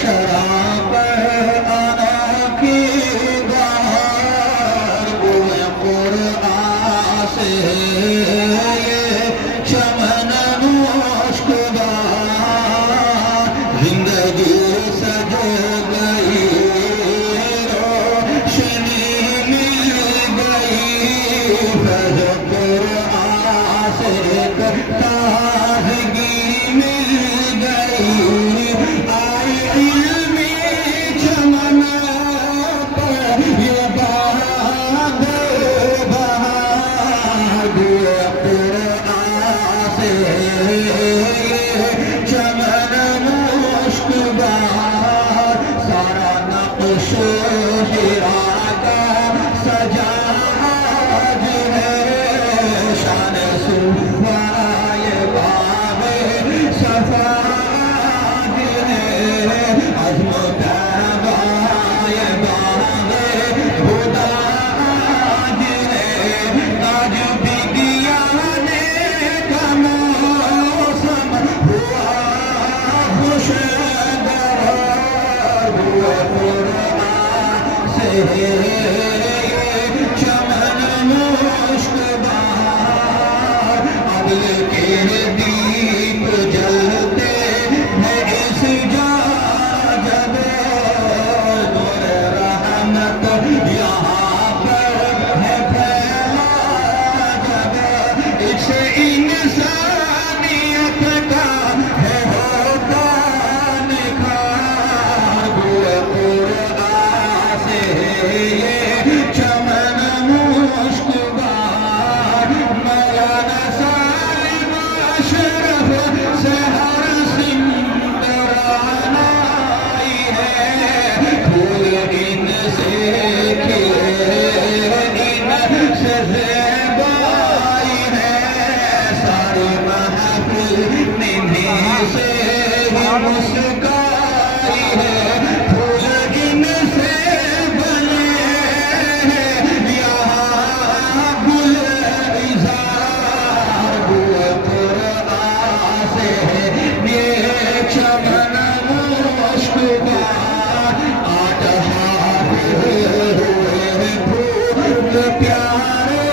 شراب آنا کی بہار بوئے قرآن سے یہ چمن مشکبار زندگی سج گئی روشنی مل گئی فیض قرآن سے تازگی مل گئی آئی علمی چمن پر یہ باد بہار ہوئے قرآن سے چمن مشکبار سارا نقش ہیرا کا سجا آج ہے شان صفائے باب صفا آج ہے عزم تابائے باب خدا آج ہے آج بگیانے کا موسم ہوا خوشگوار ہوئے قرآن سے چمن مشکبار عدل کے دیپ جلتے ہیں اس جا جب نور رحمت یہاں پر ہے پھیلا جب اس انسانیت کا ہے ہوتا نکھار ہوئے قرآن سے یہ چمن مشکبار مولانا سالم اشرف سے ہر سمت رعنائی ہے پھول ان سے کھلے ان سے زیبائی ہے ساری محفل ننھی سے ہی مسکائی ہے پھول ان سے بنے ہیں یہاں گل اظہار ہوئے قرآن سے یہ چمن مشکبار آج حافظ ہوئے پھول پیارے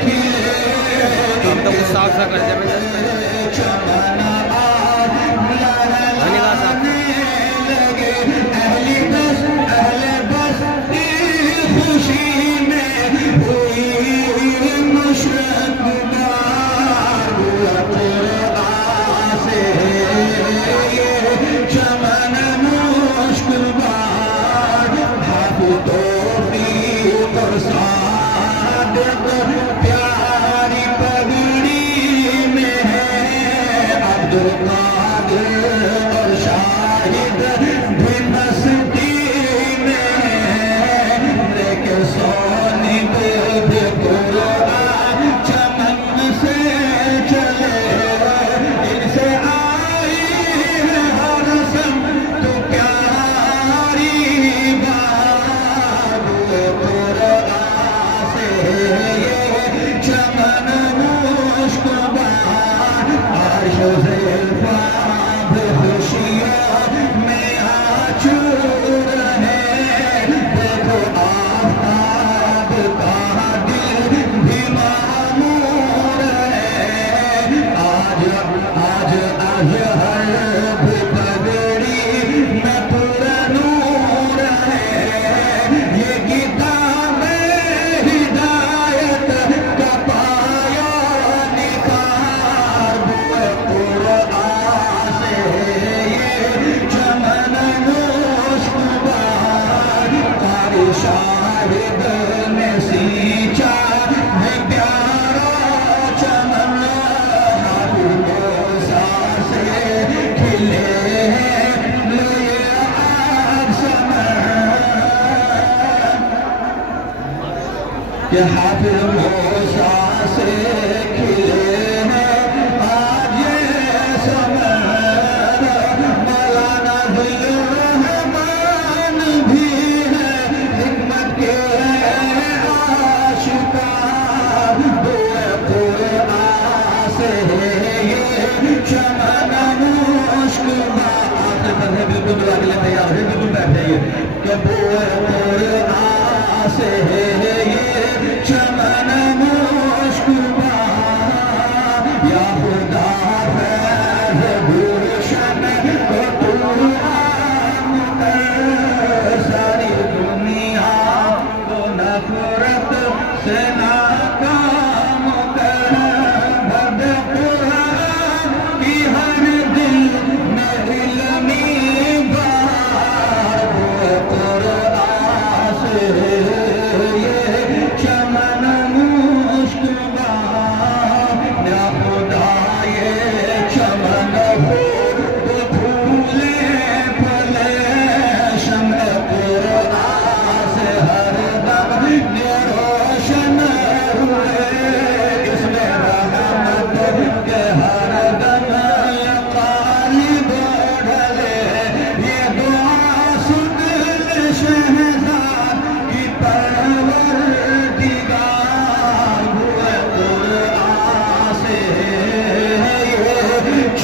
کھلے ہم تو کچھ صاف سا کر دیں چمن آج لہرانے لگے اہل بس کی خوشی میں ہوئی مشکبار ہوئے قرآن سے یہ چمن مشکبار حافظ توفیق اور صادق پیاری پگڑی میں ہے عبدالقادر اور شاہد بھی مستی میں ہے لیکن سونی بھی قرآن چمن سے چلے ان سے آئی ہے ہر سمت پیاری بات ہوئے قرآن سے یہ چمن مشکبار عرش زلفاب خوشیوں میں آچور ہے دیکھو آفتاب کا دل بھی معمور ہے آج ہر پگڑی میں پورا نور ہے یہ کتاب ہدایت کا پایا نکھار ہوئے قرآن سے یہ چمن مشکبار قاری شاہد نے سینچا ہے پیارا چمن حافظ موسیٰ سے کھلے ہیں لئے آج سمن کہ حافظ موسیٰ سے کھلے ہیں آج یہ سمن مولانا ذوالرحمان بھی ہے حکمت کے آشکار ہوئے قرآن سے یہ چمن مشکبار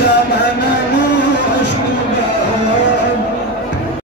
چمن